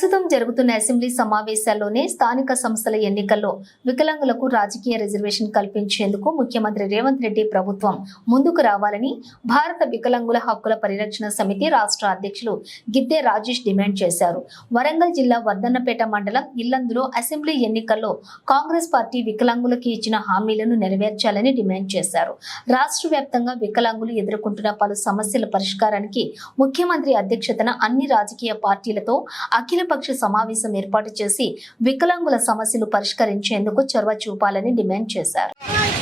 ప్రస్తుతం జరుగుతున్న అసెంబ్లీ సమావేశాల్లోనే స్థానిక సంస్థల ఎన్నికల్లో వికలాంగులకు రాజకీయ రిజర్వేషన్ కల్పించేందుకు ముఖ్యమంత్రి రేవంత్ రెడ్డి ప్రభుత్వం ముందుకు రావాలని భారత వికలాంగుల హక్కుల పరిరక్షణ సమితి రాష్ట్ర అధ్యక్షులు గిద్దె రాజేష్ డిమాండ్ చేశారు. వరంగల్ జిల్లా వర్ధన్నపేట మండలం ఇల్లందులో అసెంబ్లీ ఎన్నికల్లో కాంగ్రెస్ పార్టీ వికలాంగులకు ఇచ్చిన హామీలను నెరవేర్చాలని డిమాండ్ చేశారు. రాష్ట్ర వ్యాప్తంగా వికలాంగులు ఎదుర్కొంటున్న పలు సమస్యల పరిష్కారానికి ముఖ్యమంత్రి అధ్యక్షతన అన్ని రాజకీయ పార్టీలతో అఖిలపక్ష సమావేశం ఏర్పాటు చేసి వికలాంగుల సమస్యలు పరిష్కరించేందుకు చొరవ చూపాలని డిమాండ్ చేశారు.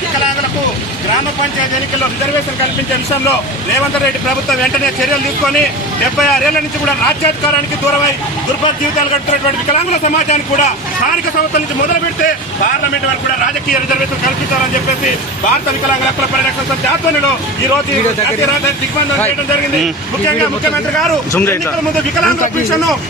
వికలాంగులకు గ్రామ పంచాయతీ ఎన్నికల్లో రిజర్వేషన్ కల్పించే విషయంలో రేవంత్ రెడ్డి ప్రభుత్వం వెంటనే చర్యలు తీసుకొని డెబ్బై ఆరేళ్ళ నుంచి కూడా రాజ్యాధికారానికి దూరమై దుర్భర జీవితాలు గడుపుతున్నటువంటి వికలాంగుల సమాజానికి కూడా స్థానిక సంస్థల నుంచి మొదలు పెడితే పార్లమెంట్ వరకు కూడా రాజకీయ రిజర్వేషన్ కల్పించాలని చెప్పేసి భారత వికలాంగుల హక్కుల పరిరక్షణ సమితి ఆధ్వర్యంలో ఈ రోజు ఈ దిగ్బంధం చేయడం జరిగింది. ముఖ్యంగా ముఖ్యమంత్రి గారు ఎన్నికల ముందు వికలాంగుల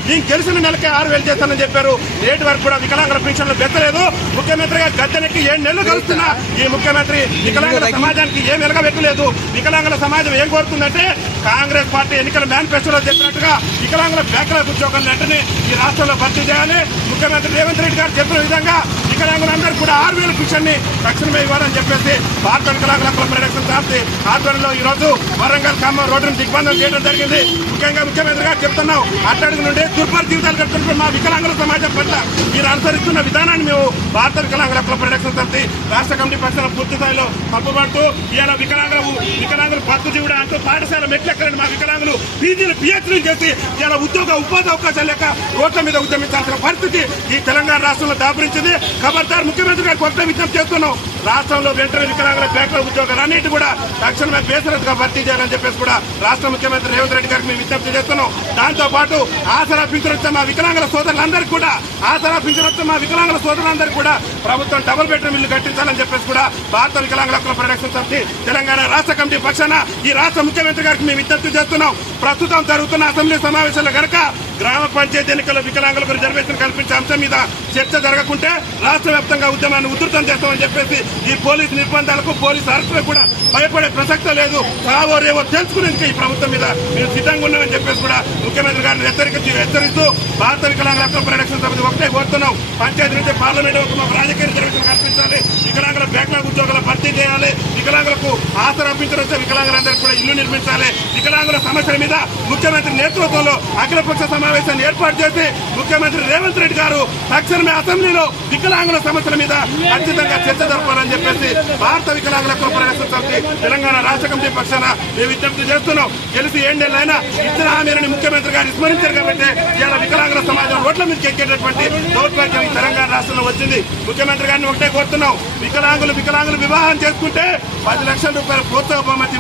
నేను గెలిచిన నెలకే ఆరు వేలు చేస్తానని చెప్పారు. నేటి వరకు కూడా వికలాంగుల పెన్షన్లు బెత్తలేదు ముఖ్యమంత్రి గారు గద్దెనెక్కి ఏడు నెలలు కలుస్తున్నా ఈ ముఖ్యమంత్రి వికలాంగుల సమాజానికి ఏం వెలగబెట్టలేదు. వికలాంగుల సమాజం ఏం కోరుతుందంటే కాంగ్రెస్ పార్టీ ఎన్నికల మేనిఫెస్టోలో చెప్పినట్టుగా వికలాంగుల బ్యాక్లాగ్ ఉద్యోగాలు వెంటనే ఈ రాష్ట్రంలో భర్తీ చేయాలి. ముఖ్యమంత్రి రేవంత్ రెడ్డి గారు చెప్పిన విధంగా వికలాంగులందరూ కూడా ఆరు వేల పెన్షన్ తక్షణమే ఇవ్వాలని చెప్పేసి భారత వికలాంగుల హక్కుల పరిరక్షణ సమితి ఆధ్వర్యంలో ఈ రోజు వరంగల్ ఖమ్మం రోడ్డును దిగ్బంధం చేయడం జరిగింది. ముఖ్యంగా ముఖ్యమంత్రి గారు చెప్తున్నాం అట్టడుగు నుండి దుర్భర జీవితాలు కట్టుకుంటున్న మా వికలాంగుల సమాజం పట్ల మీరు అనుసరిస్తున్న విధానాన్ని మేము భారత వికలాంగుల హక్కుల పరిరక్షణ సమితి రాష్ట్ర కమిటీ పక్షాన పూర్తి స్థాయిలో పంపబడుతూ ఇవాళ వికలాంగుల వికలాంగులు పత్తు జీవుడు అంటూ పాఠశాల మెట్లెక్కలని మా వికలాంగులు పీజీలు పిహెచ్డీలు చేసి ఇలా ఉద్యోగ ఉపాధి అవకాశాలు లేక రోడ్ల మీద ఉద్యమించాల్సిన పరిస్థితి ఈ తెలంగాణ రాష్ట్రంలో దాపురించింది. ఖబర్దార్ ముఖ్యమంత్రి గారికి కొత్త విజ్ఞప్తి చేస్తున్నాం. రాష్ట్రంలో వెంటనే వికలాంగుల పేటల ఉద్యోగాలు అన్నింటి కూడా తక్షణమే బేసరత్గా భర్తీ చేయాలని చెప్పేసి కూడా రాష్ట్ర ముఖ్యమంత్రి రేవంత్ రెడ్డి గారికి మేము విజ్ఞప్తి చేస్తున్నాం. దాంతో పాటు ఆసరా పింఛనొచ్చే మా వికలాంగుల సోదరులందరికీ కూడా ఆసరా పింఛనొచ్చే మా వికలాంగుల సోదరులందరికీ కూడా ప్రభుత్వం డబుల్ బెడ్రూమ్ ఇల్లు కట్టించాలని చెప్పేసి కూడా భారత వికలాంగుల హక్కుల పరిరక్షణ సమితి తెలంగాణ రాష్ట్ర కమిటీ పక్షాన ఈ రాష్ట్ర ముఖ్యమంత్రి గారికి మేము విజ్ఞప్తి చేస్తున్నాం. ప్రస్తుతం జరుగుతున్న అసెంబ్లీ సమావేశాల్లో గనక గ్రామ పంచాయతీ ఎన్నికల్లో వికలాంగులకు రిజర్వేషన్ కల్పించే అంశం మీద చర్చ జరగకుంటే రాష్ట్ర వ్యాప్తంగా ఉద్యమాన్ని ఉధృతం చేస్తామని చెప్పేసి ఈ పోలీసు నిర్బంధాలకు పోలీసు అరెస్టులకు కూడా భయపడే ప్రసక్తి లేదు. సావో రేవో తెలుసుకునేందుకు ఈ ప్రభుత్వం మీద మేము సిద్ధంగా ఉన్నామని చెప్పేసి కూడా ముఖ్యమంత్రి గారిని హెచ్చరిక హెచ్చరిస్తూ భారత వికలాంగుల హక్కుల పరిరక్షణ సమితి ఒకటే కోరుతున్నాం. పంచాయతీ నుంచి పార్లమెంట్ ఒక మాకు రాజకీయ కల్పించాలి. వికలాంగుల బ్యాక్లాగ్ ఉద్యోగాల భర్తీ చేయాలి. వికలాంగులకు ఆసరా పింఛనొచ్చే వికలాంగులందరికీ కూడా ఇల్లు నిర్మించాలి. వికలాంగుల సమస్యల మీద ముఖ్యమంత్రి నేతృత్వంలో అఖిలపక్ష సమావేశాన్ని ఏర్పాటు చేసి ముఖ్యమంత్రి రేవంత్ రెడ్డి గారు తక్షణమే అసెంబ్లీలో వికలాంగుల సమస్యల మీద ఖచ్చితంగా చర్చ జరపాలని చెప్పేసి భారత వికలాంగుల కార్పొరేషన్ సమితి తెలంగాణ రాష్ట్ర కమిటీ పక్షాన మేము విజ్ఞప్తి చేస్తున్నాం. గెలిచి ఏండేళ్ళైనా ఇచ్చిన హామీలను ముఖ్యమంత్రి గారు విస్మరించారు కాబట్టి ఇలా వికలాంగుల సమాజం రోడ్ల మీదకి ఎక్కేటటువంటి దౌర్భాగ్యం తెలంగాణ రాష్ట్రంలో వచ్చింది. ముఖ్యమంత్రి ముఖ్యమంత్రి గారిని ఒకటే కోరుతున్నాం వికలాంగులు వికలాంగులు వివాహం చేసుకుంటే పది లక్షల రూపాయల ప్రోత్సాహ బహుమతి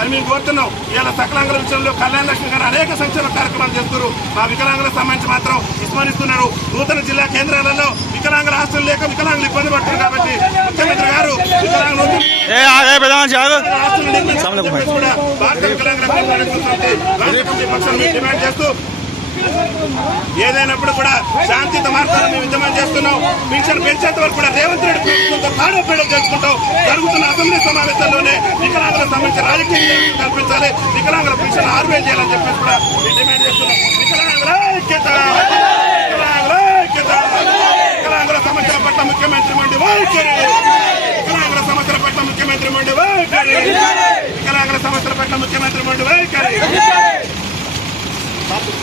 అని మేము కోరుతున్నాం. ఇలా సకలాంగుల విషయంలో కళ్యాణ లక్ష్మి గారు అనేక సంక్షేమ కార్యక్రమాలు చేస్తున్నారు. మా వికలాంగులకు సంబంధించి మాత్రం విస్మరిస్తున్నారు. నూతన జిల్లా కేంద్రాలలో వికలాంగుల హాస్టల్ లేక వికలాంగులు ఇబ్బంది పడుతున్నారు కాబట్టి ముఖ్యమంత్రి గారు వికలాంగులు కూడా భారత వికలాంగుల డిమాండ్ చేస్తూ ఏదైనప్పుడు కూడా శాంతియుత మార్గాలను మేము ఉద్యమం చేస్తున్నాం. పెన్షన్ పెంచేంత వరకు కూడా రేవంత్ రెడ్డి ప్రభుత్వంతో తాడోపేడం చేసుకుంటాం జరుగుతున్న అసెంబ్లీ సమావేశాల్లోనే వికలాంగులకు సంబంధించిన రాజకీయ కల్పించాలి. వికలాంగుల పెన్షన్ ఆరు చేయాలని చెప్పేసి కూడా మేము డిమాండ్ చేస్తున్నాం. వికలాంగుల ఐక్యత! వికలాంగుల ఐక్యత! వికలాంగుల సమస్యల పట్ల ముఖ్యమంత్రి మండి వైఖరి! వికలాంగుల సమస్యల పట్ల ముఖ్యమంత్రి మండి వైఖరి! వికలాంగుల సమస్యల పట్ల ముఖ్యమంత్రి మండి వైఖరి!